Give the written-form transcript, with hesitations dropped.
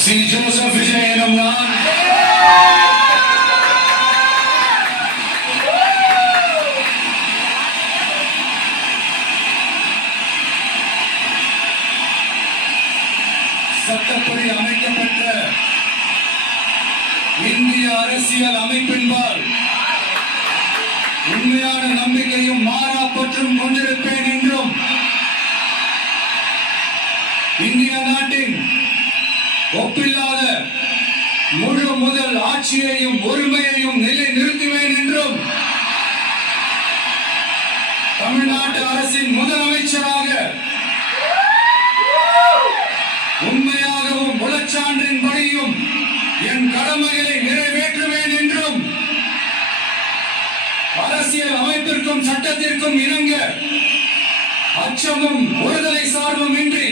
C Joseph Vijay எனும் நான் சட்டப்படி அமைக்கப்பட்ட இந்திய அரசியல் அமைப்பின்பால் உண்மையான நம்பிக்கையும் மாறாப்பற்றும் கொண்டிருப்பேன் என்றும் இந்திய நாட்டின் ஒப்பில்லாத முழு முதல் ஆட்சியையும் உரிமையையும் நிலை நிறுத்துவேன் என்றும் தமிழ்நாட்டு அரசின் முதலமைச்சராக உண்மையாகவும் உளச்சான்றின்படியும் என் கடமைகளை நிறைவேற்றுவேன் என்றும் அரசியல் அமைப்பிற்கும் சட்டத்திற்கும் இணங்க அச்சமும் ஒருதலை சார்பும் இன்றி